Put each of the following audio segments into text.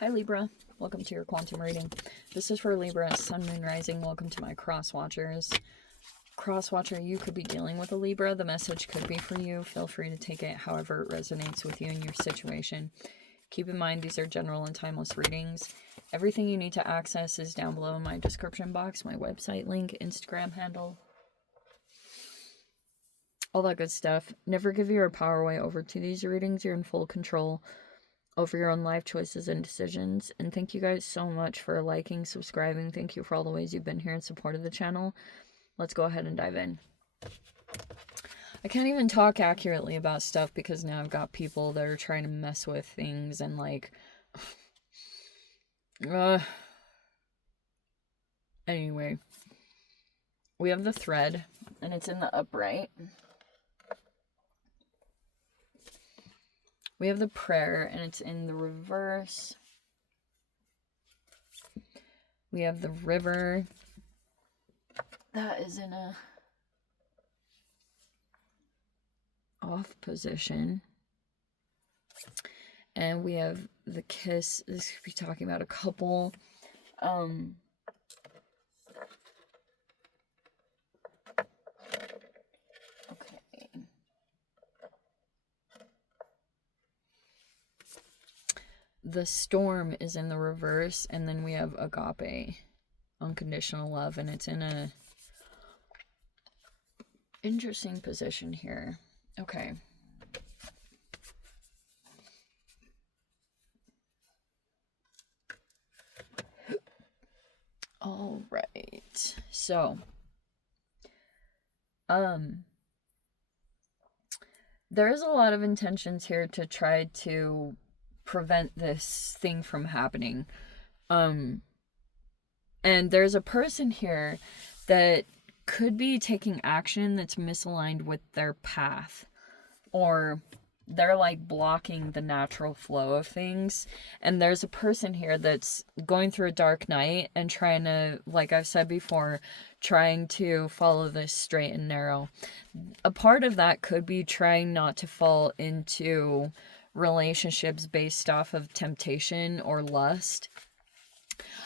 Hi Libra, welcome to your quantum reading. This is for Libra, Sun, Moon, Rising. Welcome to my cross watchers. Cross watcher, you could be dealing with a Libra. The message could be for you. Feel free to take it however it resonates with you and your situation. Keep in mind these are general and timeless readings. Everything you need to access is down below in my description box, my website link, Instagram handle, all that good stuff. Never give your power away over to these readings. You're in full control over your own life choices and decisions. And thank you guys so much for liking, subscribing. Thank you for all the ways you've been here and supported the channel. Let's go ahead and dive in. I can't even talk accurately about stuff because now I've got people that are trying to mess with things and like anyway, we have the thread and it's in the upright. We have the prayer and it's in the reverse. We have the river. That is in a off position. And we have the kiss. This could be talking about a couple. Okay. The storm is in the reverse, and then we have agape, unconditional love, and it's in a interesting position here. Okay. All right. So, there is a lot of intentions here to try to prevent this thing from happening. And there's a person here that could be taking action that's misaligned with their path, or they're like blocking the natural flow of things. And there's a person here that's going through a dark night and trying to, like I've said before, trying to follow this straight and narrow. A part of that could be trying not to fall into relationships based off of temptation or lust.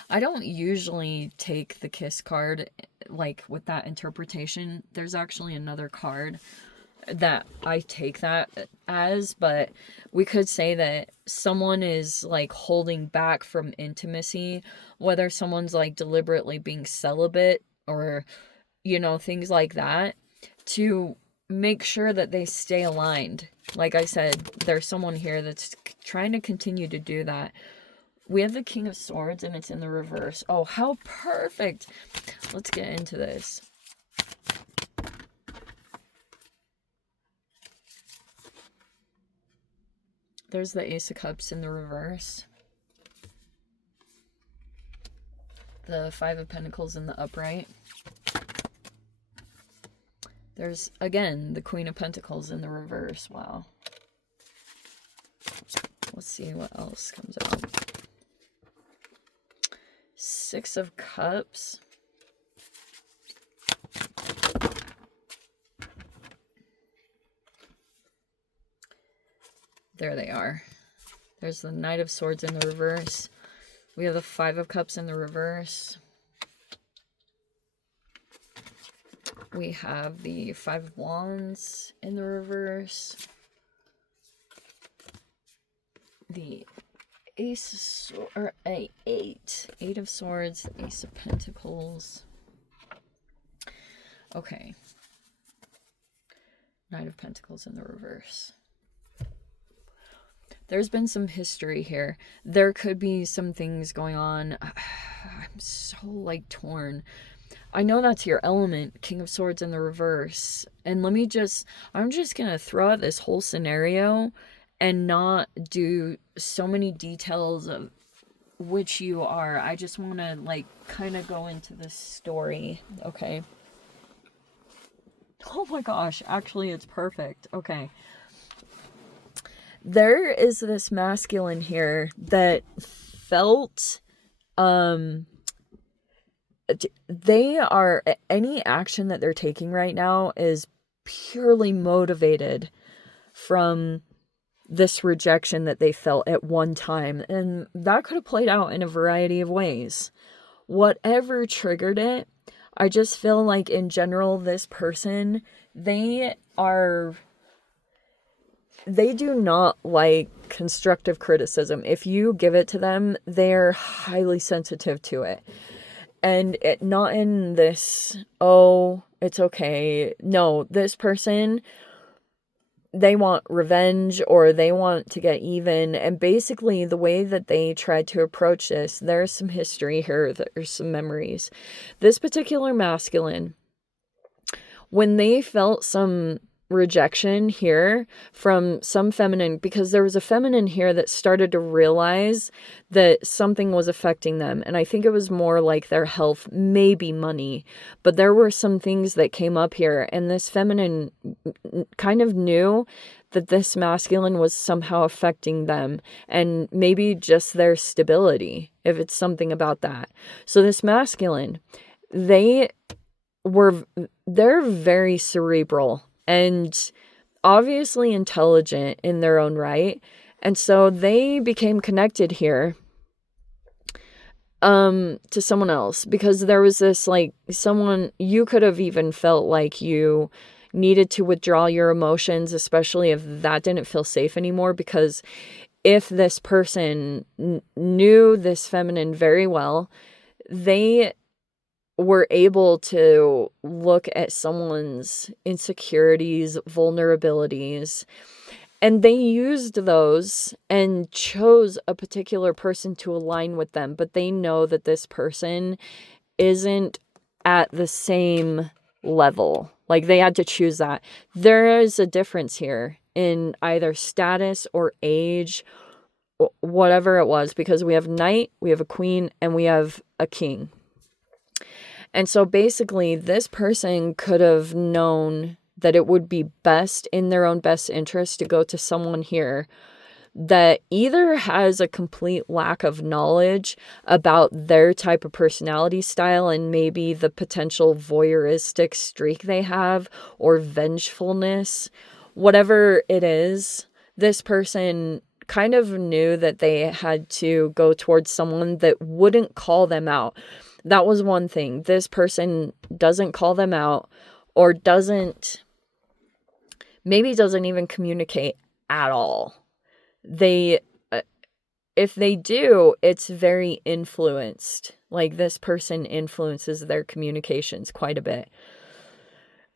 I don't usually take the kiss card like with that interpretation. There's actually another card that I take that as, but we could say that someone is like holding back from intimacy, whether someone's like deliberately being celibate or, you know, things like that, to make sure that they stay aligned. Like I said, there's someone here that's trying to continue to do that. We have the King of Swords and it's in the reverse. Oh, how perfect. Let's get into this. There's the Ace of Cups in the reverse. The Five of Pentacles in the upright. There's, again, the Queen of Pentacles in the reverse. Wow. Let's see what else comes out. Six of Cups. There they are. There's the Knight of Swords in the reverse. We have the Five of Cups in the reverse. We have the Five of Wands in the reverse. The Ace of Swords, or Eight of Swords, Ace of Pentacles. Okay. Knight of Pentacles in the reverse. There's been some history here. There could be some things going on. I'm so like torn. I know that's your element, King of Swords in the reverse. And I'm just gonna throw out this whole scenario and not do so many details of which you are. I just want to like kind of go into this story, okay? Oh my gosh, actually it's perfect. Okay. There is this masculine here that felt they are, any action that they're taking right now is purely motivated from this rejection that they felt at one time. And that could have played out in a variety of ways. Whatever triggered it, I just feel like in general, this person, they do not like constructive criticism. If you give it to them, they're highly sensitive to it. And not in this, oh, it's okay. No, this person, they want revenge or they want to get even. And basically the way that they tried to approach this, there's some history here, there's some memories. This particular masculine, when they felt some rejection here from some feminine, because there was a feminine here that started to realize that something was affecting them. And I think it was more like their health, maybe money, but there were some things that came up here, and this feminine kind of knew that this masculine was somehow affecting them, and maybe just their stability, if it's something about that. So this masculine, they're very cerebral and obviously intelligent in their own right. And so they became connected here to someone else, because there was this, like, someone, you could have even felt like you needed to withdraw your emotions, especially if that didn't feel safe anymore, because if this person knew this feminine very well, they were able to look at someone's insecurities, vulnerabilities, and they used those and chose a particular person to align with them. But they know that this person isn't at the same level. Like, they had to choose that. There is a difference here in either status or age, whatever it was, because we have knight, we have a queen, and we have a king. And so basically this person could have known that it would be best in their own best interest to go to someone here that either has a complete lack of knowledge about their type of personality style and maybe the potential voyeuristic streak they have, or vengefulness, whatever it is. This person kind of knew that they had to go towards someone that wouldn't call them out. That was one thing. This person doesn't call them out, or maybe doesn't even communicate at all. If they do, it's very influenced. Like, this person influences their communications quite a bit.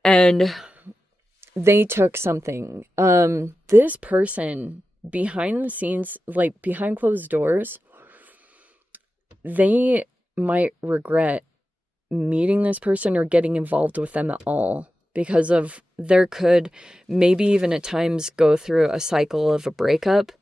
And they took something. This person, behind the scenes, like behind closed doors, they might regret meeting this person or getting involved with them at all, because of there could maybe even at times go through a cycle of a breakup.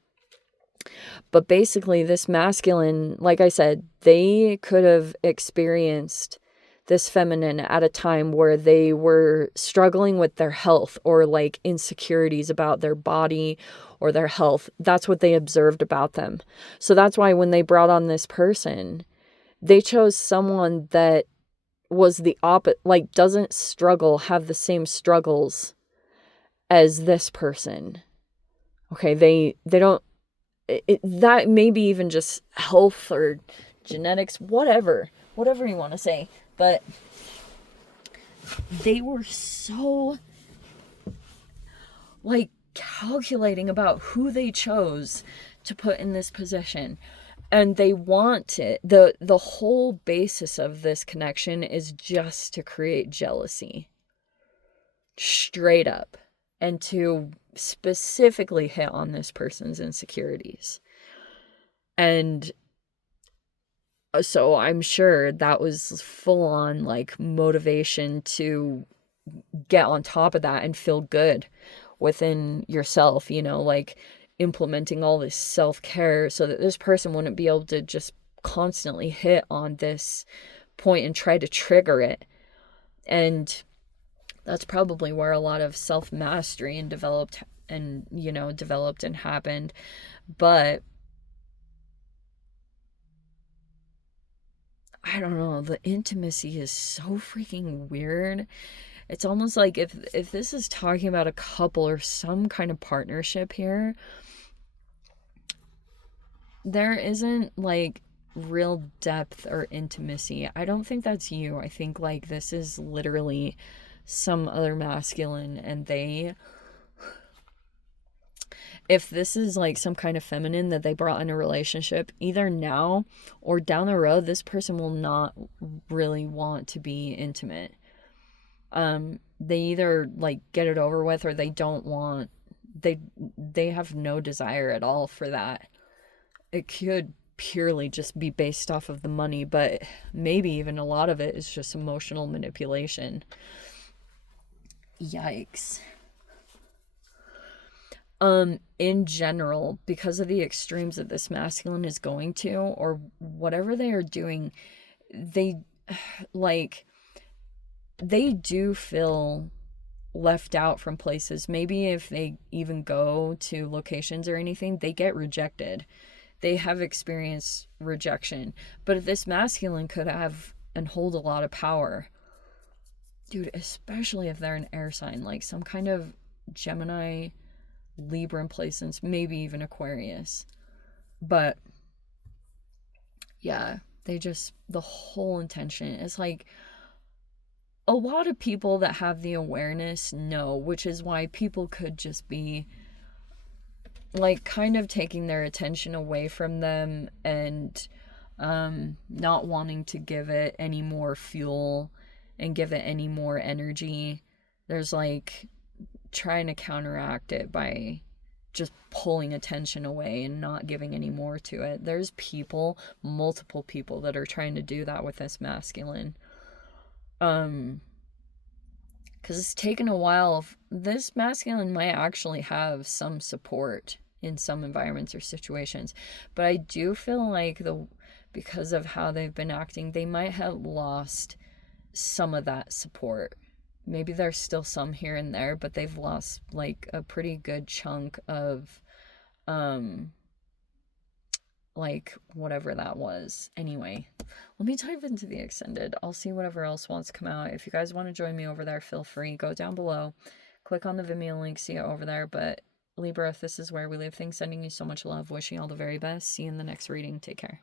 But basically this masculine, like I said, they could have experienced this feminine at a time where they were struggling with their health, or like insecurities about their body or their health. That's what they observed about them. So that's why when they brought on this person, they chose someone that was the opposite, like doesn't have the same struggles as this person. Okay, they don't, that maybe even just health or genetics, whatever you want to say. But they were so, like, calculating about who they chose to put in this position. And they want it. The whole basis of this connection is just to create jealousy. Straight up. And to specifically hit on this person's insecurities. And so I'm sure that was full on, like, motivation to get on top of that and feel good within yourself, you know, like implementing all this self-care so that this person wouldn't be able to just constantly hit on this point and try to trigger it. And that's probably where a lot of self-mastery and developed and happened. But I don't know, the intimacy is so freaking weird. It's almost like if this is talking about a couple or some kind of partnership here, there isn't like real depth or intimacy. I don't think that's you. I think like this is literally some other masculine, and they, if this is like some kind of feminine that they brought in a relationship, either now or down the road, this person will not really want to be intimate. They either like get it over with, or they don't want, they have no desire at all for that. It could purely just be based off of the money, but maybe even a lot of it is just emotional manipulation. Yikes. In general, because of the extremes that this masculine is going to, or whatever they are doing, they like, they do feel left out from places. Maybe if they even go to locations or anything, they get rejected. They have experienced rejection. But this masculine could have and hold a lot of power. Dude, especially if they're an air sign, like some kind of Gemini, Libra in placements, maybe even Aquarius. But yeah, they just, the whole intention is like, a lot of people that have the awareness know, which is why people could just be like kind of taking their attention away from them, and not wanting to give it any more fuel and give it any more energy. There's like trying to counteract it by just pulling attention away and not giving any more to it. There's people, multiple people that are trying to do that with this masculine. Because it's taken a while. This masculine might actually have some support in some environments or situations, but I do feel like because of how they've been acting, they might have lost some of that support. Maybe there's still some here and there, but they've lost like a pretty good chunk of like whatever that was. Anyway, let me dive into the extended. I'll see whatever else wants to come out. If you guys want to join me over there, feel free. Go down below, click on the Vimeo link, see it over there. But Libra, if this is where we leave things, sending you so much love, wishing you all the very best. See you in the next reading. Take care.